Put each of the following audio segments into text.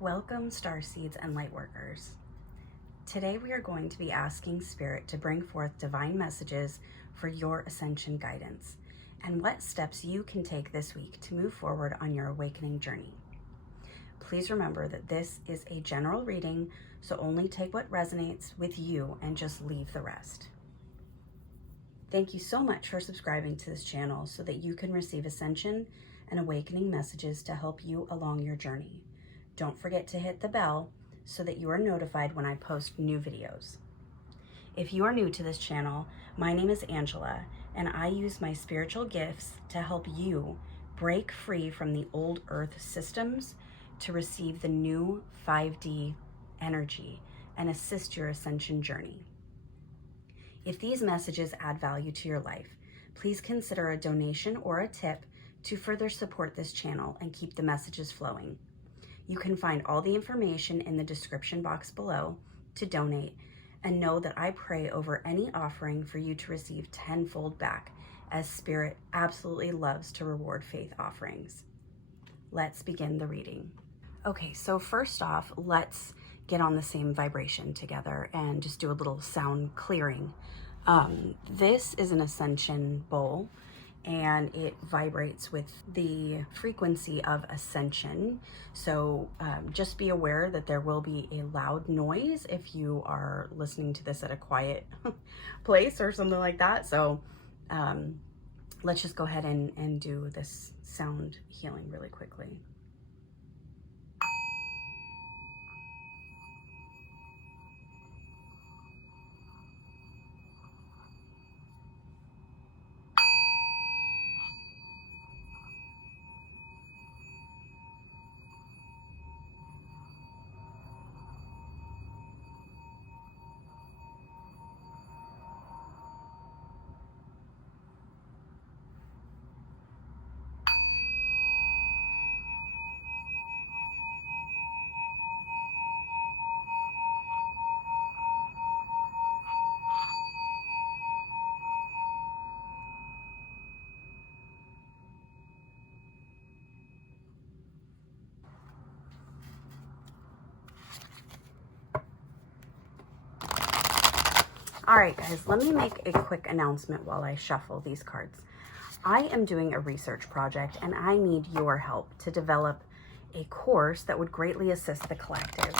Welcome, Starseeds and Lightworkers. Today we are going to be asking Spirit to bring forth divine messages for your Ascension guidance and what steps you can take this week to move forward on your awakening journey. Please remember that this is a general reading, so only take what resonates with you and just leave the rest. Thank you so much for subscribing to this channel so that you can receive Ascension and awakening messages to help you along your journey. Don't forget to hit the bell so that you are notified when I post new videos. If you are new to this channel, my name is Angela, and I use my spiritual gifts to help you break free from the old earth systems to receive the new 5D energy and assist your ascension journey. If these messages add value to your life, please consider a donation or a tip to further support this channel and keep the messages flowing. You can find all the information in the description box below to donate, and know that I pray over any offering for you to receive tenfold back, as Spirit absolutely loves to reward faith offerings. Let's begin the reading. Okay, so first off, let's get on the same vibration together and just do a little sound clearing. This is an Ascension bowl, and it vibrates with the frequency of Ascension. So just be aware that there will be a loud noise if you are listening to this at a quiet place or something like that. So let's just go ahead and do this sound healing really quickly. All right, guys, let me make a quick announcement while I shuffle these cards. I am doing a research project, and I need your help to develop a course that would greatly assist the collective.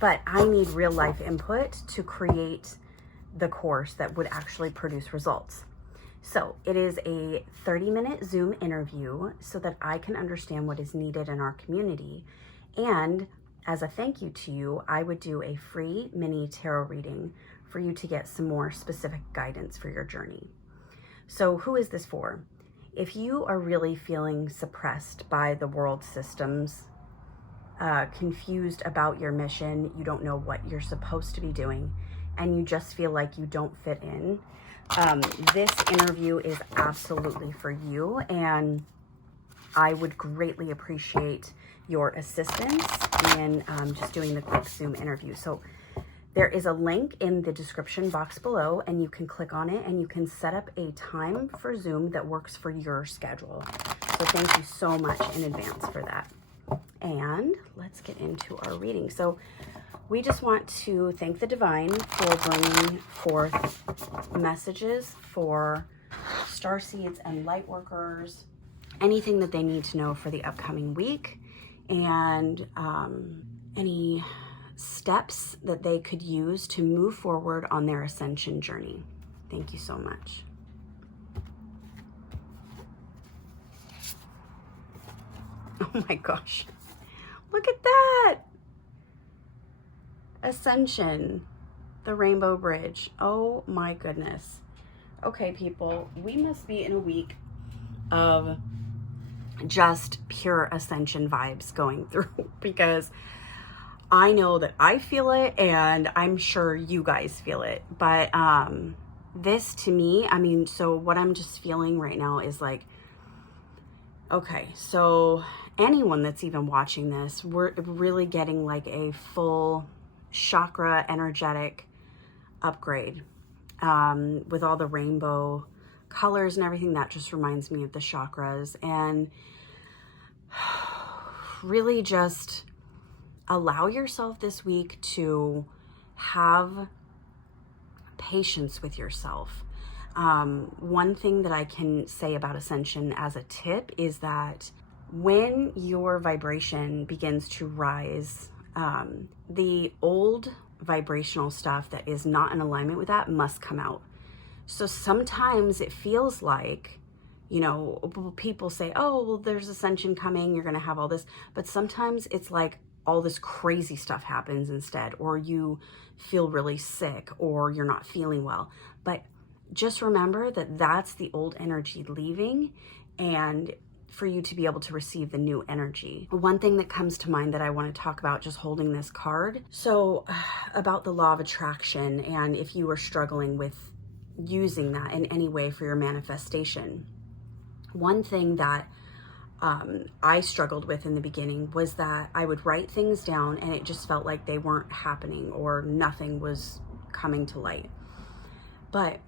But I need real life input to create the course that would actually produce results. So it is a 30-minute Zoom interview so that I can understand what is needed in our community. And as a thank you to you, I would do a free mini tarot reading for you to get some more specific guidance for your journey. So who is this for? If you are really feeling suppressed by the world systems, confused about your mission, you don't know what you're supposed to be doing, and you just feel like you don't fit in, this interview is absolutely for you, and I would greatly appreciate your assistance in just doing the quick Zoom interview. So there is a link in the description box below, and you can click on it and you can set up a time for Zoom that works for your schedule. So thank you so much in advance for that. And let's get into our reading. So we just want to thank the divine for bringing forth messages for Starseeds and Lightworkers, anything that they need to know for the upcoming week, and any steps that they could use to move forward on their ascension journey. Thank you so much. Oh my gosh. Look at that. Ascension, the Rainbow Bridge. Oh my goodness. Okay, people, we must be in a week of just pure ascension vibes going through, because I know that I feel it, and I'm sure you guys feel it. But this to me, I mean, so what I'm just feeling right now is like, okay, so anyone that's even watching this, we're really getting like a full chakra energetic upgrade with all the rainbow colors and everything. That just reminds me of the chakras, and really just allow yourself this week to have patience with yourself. One thing that I can say about Ascension as a tip is that when your vibration begins to rise, the old vibrational stuff that is not in alignment with that must come out. So sometimes it feels like, people say, oh, well, there's Ascension coming, you're going to have all this. But sometimes it's like all this crazy stuff happens instead, or you feel really sick, or you're not feeling well. But just remember that that's the old energy leaving, and for you to be able to receive the new energy. One thing that comes to mind that I want to talk about just holding this card. So about the law of attraction, and if you are struggling with using that in any way for your manifestation. One thing that I struggled with in the beginning was that I would write things down and it just felt like they weren't happening or nothing was coming to light. But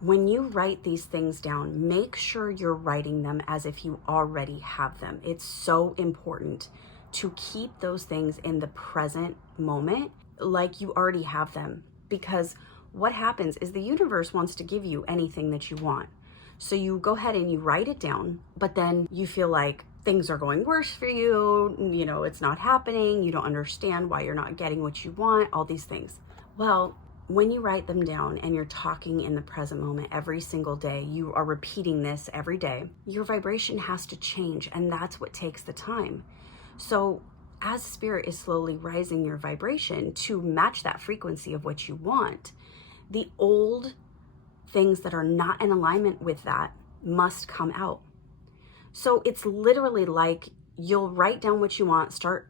when you write these things down, make sure you're writing them as if you already have them. It's so important to keep those things in the present moment like you already have them, because what happens is the universe wants to give you anything that you want. So you go ahead and you write it down, but then you feel like things are going worse for you, it's not happening, you don't understand why you're not getting what you want, all these things. Well, when you write them down and you're talking in the present moment every single day, you are repeating this every day, your vibration has to change, and that's what takes the time. So as spirit is slowly rising your vibration to match that frequency of what you want, the old things that are not in alignment with that must come out. So it's literally like you'll write down what you want, start,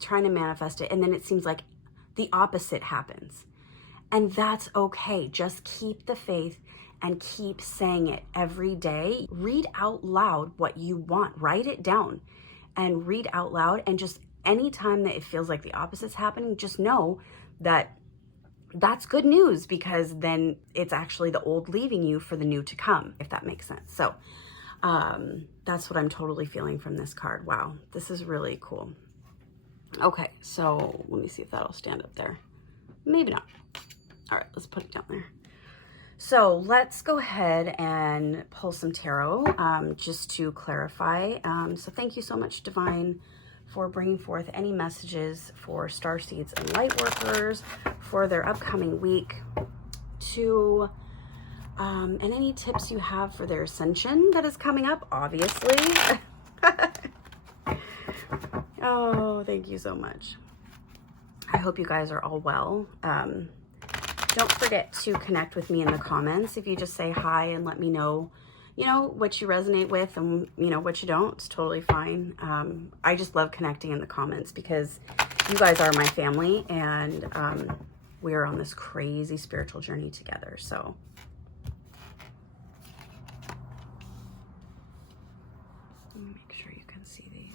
trying to manifest it, and then it seems like the opposite happens. And that's okay. Just keep the faith and keep saying it every day. Read out loud what you want. Write it down and read out loud. And just anytime that it feels like the opposite's happening, just know that that's good news, because then it's actually the old leaving you for the new to come, if that makes sense. So that's what I'm totally feeling from this card. Wow, this is really cool. Okay, so let me see if that'll stand up there. Maybe not. All right, let's put it down there. So let's go ahead and pull some tarot just to clarify. So thank you so much, Divine, for bringing forth any messages for Starseeds and Lightworkers for their upcoming week, and any tips you have for their Ascension that is coming up, obviously. Oh, thank you so much. I hope you guys are all well. Don't forget to connect with me in the comments. If you just say hi and let me know, what you resonate with and, what you don't, it's totally fine. I just love connecting in the comments because you guys are my family, and we are on this crazy spiritual journey together. So let me make sure you can see these.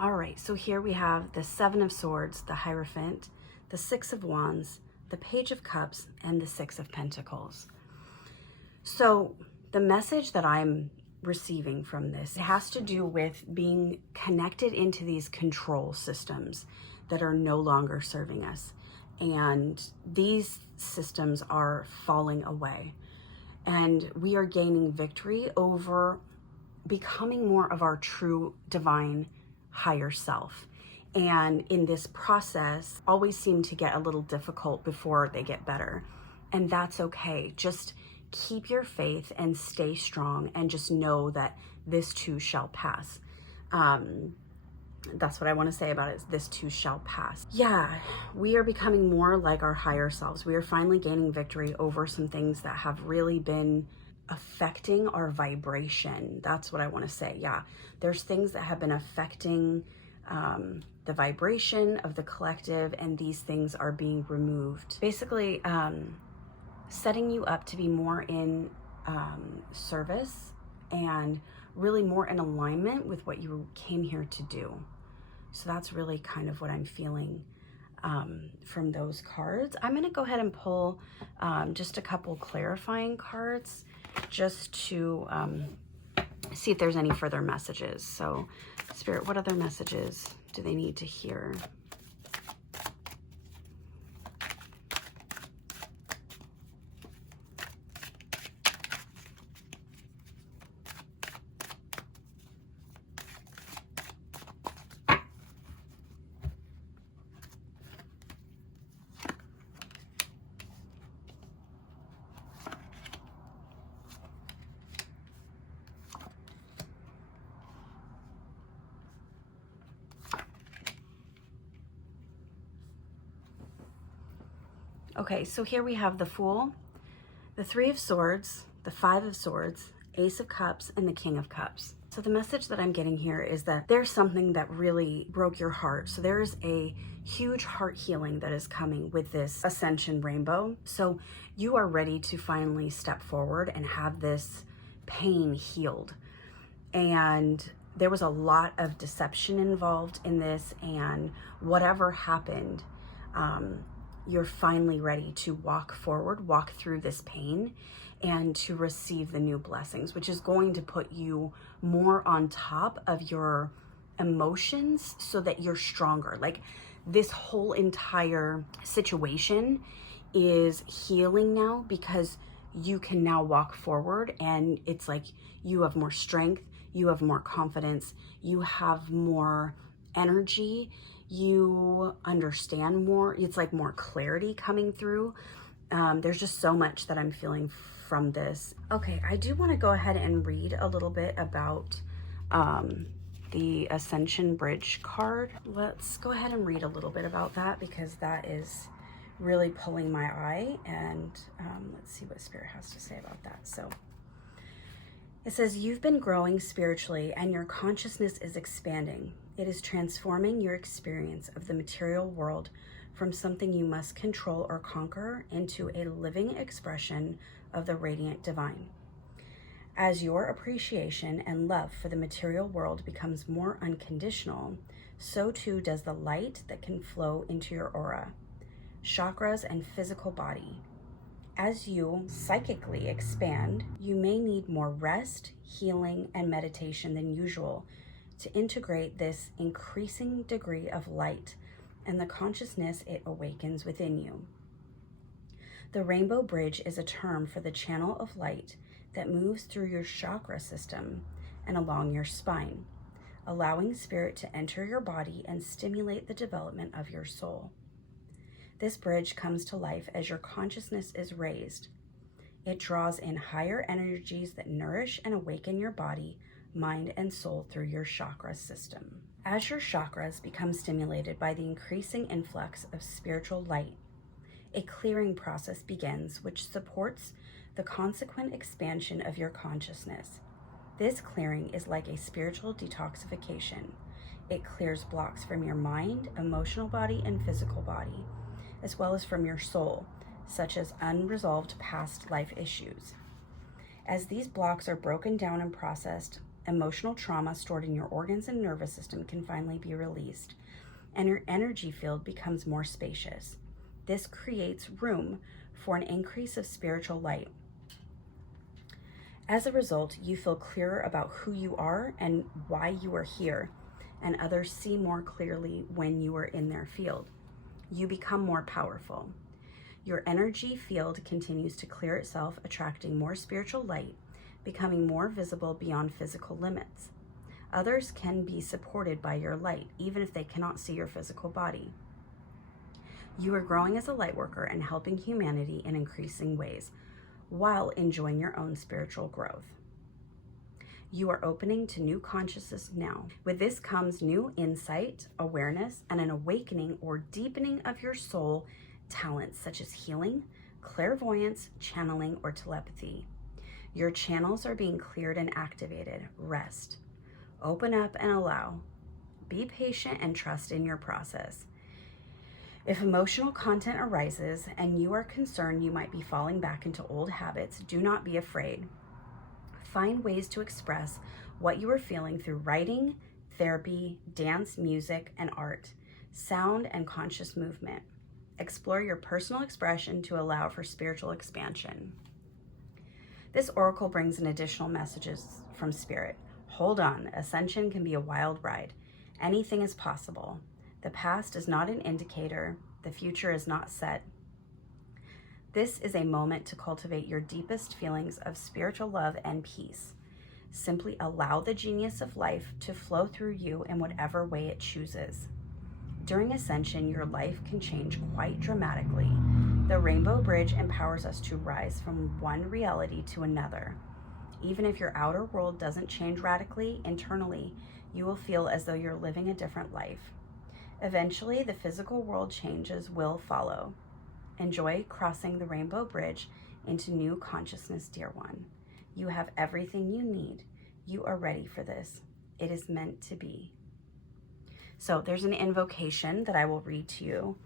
All right, so here we have the Seven of Swords, the Hierophant, the Six of Wands, the Page of Cups, and the Six of Pentacles. So the message that I'm receiving from this has to do with being connected into these control systems that are no longer serving us. And these systems are falling away. And we are gaining victory over becoming more of our true divine higher self. And in this process, always seem to get a little difficult before they get better. And that's okay. Just keep your faith and stay strong, and just know that this too shall pass. That's what I want to say about it, is this too shall pass. Yeah, we are becoming more like our higher selves. We are finally gaining victory over some things that have really been affecting our vibration. That's what I want to say. Yeah, there's things that have been affecting the vibration of the collective, and these things are being removed. Basically, setting you up to be more in service and really more in alignment with what you came here to do. So that's really kind of what I'm feeling from those cards. I'm going to go ahead and pull just a couple clarifying cards just to see if there's any further messages. So Spirit, what other messages do they need to hear? Okay, so here we have the Fool, the Three of Swords, the Five of Swords, Ace of Cups, and the King of Cups. So the message that I'm getting here is that there's something that really broke your heart. So there's a huge heart healing that is coming with this Ascension rainbow. So you are ready to finally step forward and have this pain healed. And there was a lot of deception involved in this, and whatever happened, you're finally ready to walk forward, walk through this pain, and to receive the new blessings, which is going to put you more on top of your emotions so that you're stronger. Like, this whole entire situation is healing now because you can now walk forward, and it's like you have more strength, you have more confidence, you have more energy, you understand more. It's like more clarity coming through. There's just so much that I'm feeling from this. Okay, I do want to go ahead and read a little bit about the Ascension Bridge card. Let's go ahead and read a little bit about that because that is really pulling my eye, and let's see what Spirit has to say about that. So it says, you've been growing spiritually and your consciousness is expanding. It is transforming your experience of the material world from something you must control or conquer into a living expression of the radiant divine. As your appreciation and love for the material world becomes more unconditional, so too does the light that can flow into your aura, chakras, and physical body. As you psychically expand, you may need more rest, healing, and meditation than usual to integrate this increasing degree of light and the consciousness it awakens within you. The Rainbow Bridge is a term for the channel of light that moves through your chakra system and along your spine, allowing spirit to enter your body and stimulate the development of your soul. This bridge comes to life as your consciousness is raised. It draws in higher energies that nourish and awaken your body, mind, and soul through your chakra system. As your chakras become stimulated by the increasing influx of spiritual light, a clearing process begins which supports the consequent expansion of your consciousness. This clearing is like a spiritual detoxification. It clears blocks from your mind, emotional body, and physical body, as well as from your soul, such as unresolved past life issues. As these blocks are broken down and processed, emotional trauma stored in your organs and nervous system can finally be released, and your energy field becomes more spacious. This creates room for an increase of spiritual light. As a result, you feel clearer about who you are and why you are here, and others see more clearly when you are in their field. You become more powerful. Your energy field continues to clear itself, attracting more spiritual light, becoming more visible beyond physical limits. Others can be supported by your light, even if they cannot see your physical body. You are growing as a light worker and helping humanity in increasing ways, while enjoying your own spiritual growth. You are opening to new consciousness now. With this comes new insight, awareness, and an awakening or deepening of your soul talents such as healing, clairvoyance, channeling, or telepathy. Your channels are being cleared and activated. Rest. Open up and allow. Be patient and trust in your process. If emotional content arises and you are concerned you might be falling back into old habits, do not be afraid. Find ways to express what you are feeling through writing, therapy, dance, music, and art, sound, and conscious movement. Explore your personal expression to allow for spiritual expansion. This oracle brings in additional messages from Spirit. Hold on, Ascension can be a wild ride. Anything is possible. The past is not an indicator. The future is not set. This is a moment to cultivate your deepest feelings of spiritual love and peace. Simply allow the genius of life to flow through you in whatever way it chooses. During Ascension, your life can change quite dramatically. The Rainbow Bridge empowers us to rise from one reality to another. Even if your outer world doesn't change radically, internally, you will feel as though you're living a different life. Eventually, the physical world changes will follow. Enjoy crossing the Rainbow Bridge into new consciousness, dear one. You have everything you need. You are ready for this. It is meant to be. So there's an invocation that I will read to you,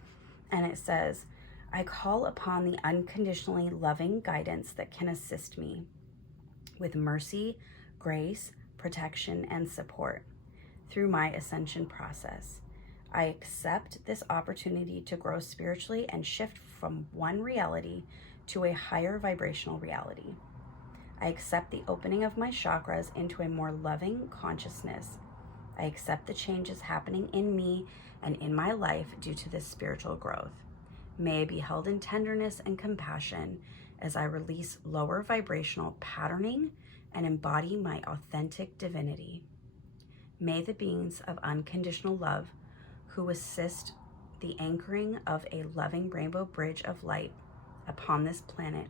and it says, I call upon the unconditionally loving guidance that can assist me with mercy, grace, protection, and support through my ascension process. I accept this opportunity to grow spiritually and shift from one reality to a higher vibrational reality. I accept the opening of my chakras into a more loving consciousness. I accept the changes happening in me and in my life due to this spiritual growth. May I be held in tenderness and compassion as I release lower vibrational patterning and embody my authentic divinity. May the beings of unconditional love who assist the anchoring of a loving rainbow bridge of light upon this planet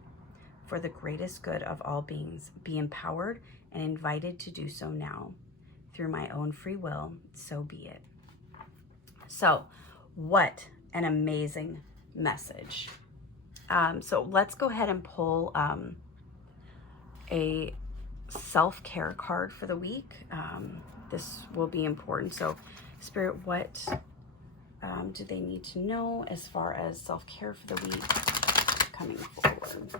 for the greatest good of all beings be empowered and invited to do so now. Through my own free will, so be it. So, what an amazing message. So let's go ahead and pull a self-care card for the week. This will be important. So, Spirit, what do they need to know as far as self-care for the week coming forward?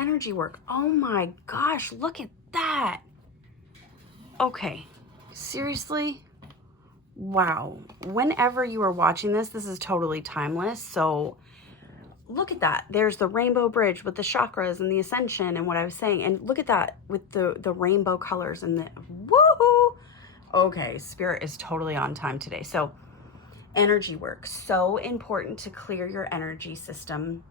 Energy work. Oh my gosh, look at that. Okay, seriously? Wow. Whenever you are watching this, this is totally timeless. So look at that. There's the rainbow bridge with the chakras and the ascension and what I was saying. And look at that with the rainbow colors and the woohoo. Okay, Spirit is totally on time today. So energy work, so important to clear your energy system.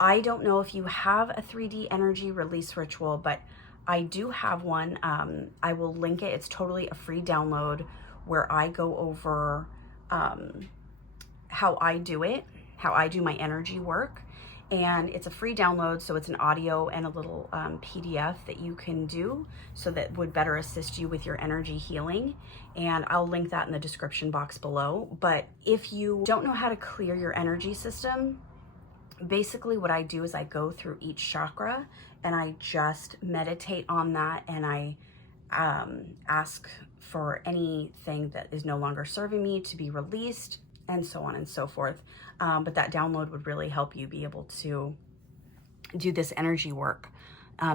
I don't know if you have a 3D energy release ritual, but I do have one. I will link it. It's totally a free download where I go over how I do it, how I do my energy work. And it's a free download, so it's an audio and a little PDF that you can do so that would better assist you with your energy healing. And I'll link that in the description box below. But if you don't know how to clear your energy system, basically what I do is I go through each chakra and I just meditate on that, and I ask for anything that is no longer serving me to be released, and so on and so forth. But that download would really help you be able to do this energy work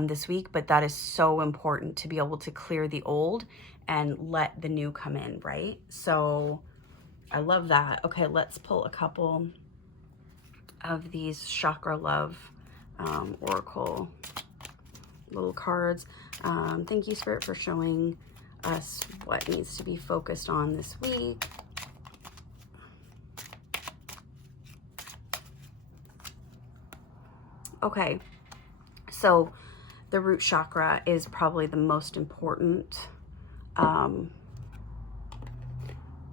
this week. But that is so important to be able to clear the old and let the new come in, right? So I love that. Okay, let's pull a couple of these chakra love oracle little cards. Thank you, Spirit, for showing us what needs to be focused on this week. Okay, so the root chakra is probably the most important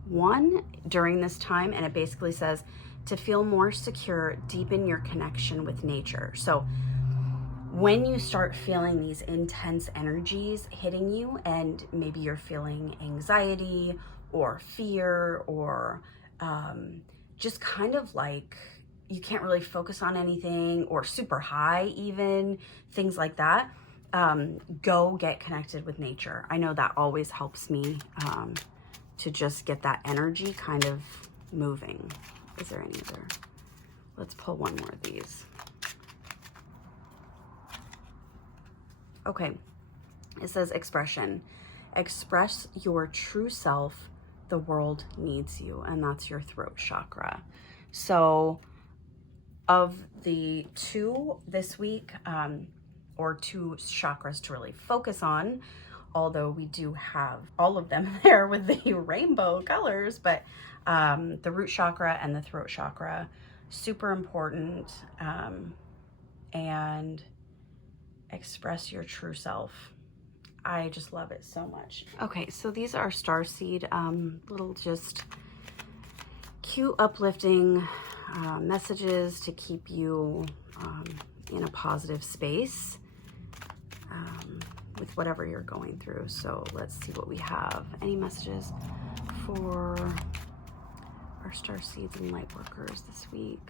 one during this time, and it basically says to feel more secure, deepen your connection with nature. So when you start feeling these intense energies hitting you, and maybe you're feeling anxiety or fear or just kind of like you can't really focus on anything, or super high even, things like that, go get connected with nature. I know that always helps me to just get that energy kind of moving. Is there any other? Let's pull one more of these. Okay, it says expression. Express your true self. The world needs you, and that's your throat chakra. So of the two this week, or two chakras to really focus on, although we do have all of them there with the rainbow colors, but the root chakra and the throat chakra, super important, and express your true self. I just love it so much. Okay, so these are Starseed, little just cute, uplifting messages to keep you in a positive space with whatever you're going through. So let's see what we have. Any messages for our Starseeds and Lightworkers this week?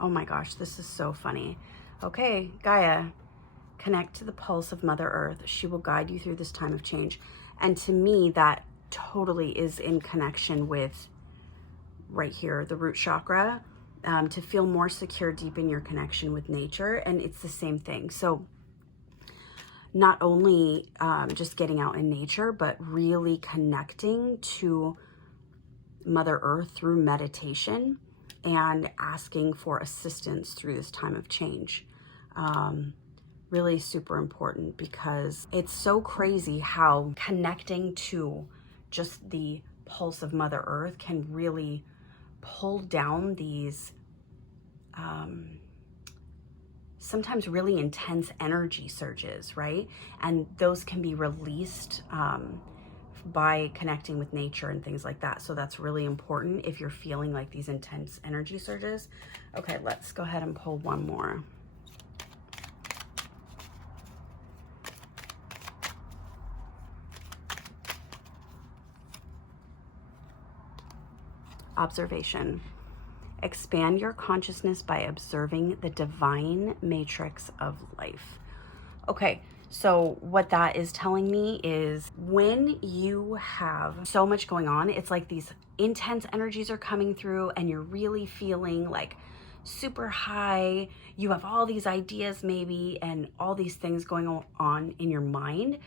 Oh my gosh, this is so funny. Okay, Gaia, connect to the pulse of Mother Earth. She will guide you through this time of change. And to me, that totally is in connection with right here, the root chakra, to feel more secure, deep in your connection with nature. And it's the same thing. So not only just getting out in nature, but really connecting to Mother Earth through meditation and asking for assistance through this time of change. Really super important, because it's so crazy how connecting to just the pulse of Mother Earth can really pull down these sometimes really intense energy surges, right? And those can be released by connecting with nature and things like that. So that's really important if you're feeling like these intense energy surges. Okay, let's go ahead and pull one more. Observation. Expand your consciousness by observing the divine matrix of life. Okay, so what that is telling me is when you have so much going on, it's like these intense energies are coming through and you're really feeling like super high. You have all these ideas maybe and all these things going on in your mind.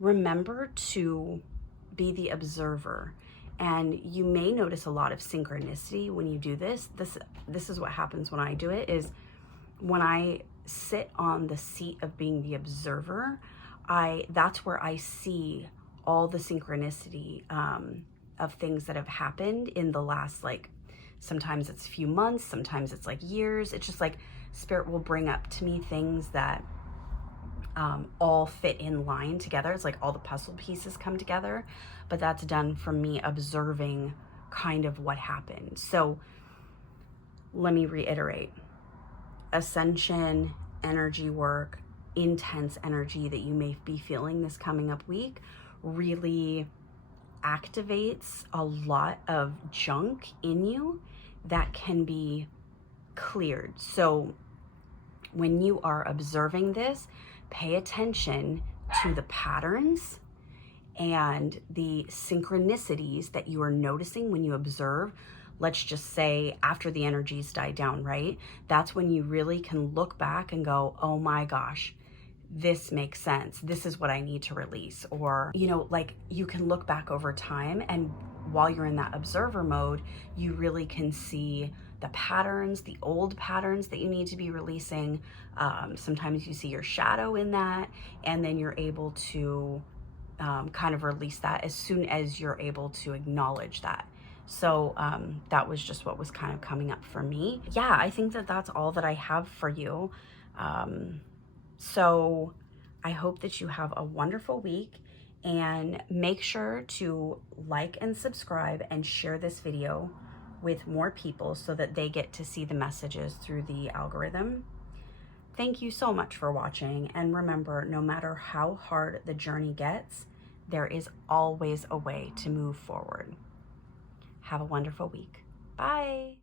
Remember to be the observer. And you may notice a lot of synchronicity when you do this. This is what happens when I do it, is when I sit on the seat of being the observer, that's where I see all the synchronicity of things that have happened in the last, like, sometimes it's a few months, sometimes it's like years. It's just like Spirit will bring up to me things that all fit in line together. It's like all the puzzle pieces come together, but that's done from me observing kind of what happened. So let me reiterate. Ascension, energy work, intense energy that you may be feeling this coming up week really activates a lot of junk in you that can be cleared. So when you are observing this, pay attention to the patterns and the synchronicities that you are noticing when you observe. Let's just say after the energies die down, right? That's when you really can look back and go, oh my gosh, this makes sense. This is what I need to release. Or, you know, like you can look back over time, and while you're in that observer mode, you really can see the patterns, the old patterns that you need to be releasing. Sometimes you see your shadow in that, and then you're able to kind of release that as soon as you're able to acknowledge that. So that was just what was kind of coming up for me. Yeah, I think that that's all that I have for you. So I hope that you have a wonderful week, and make sure to like and subscribe and share this video with more people so that they get to see the messages through the algorithm. Thank you so much for watching, and remember, no matter how hard the journey gets, there is always a way to move forward. Have a wonderful week. Bye.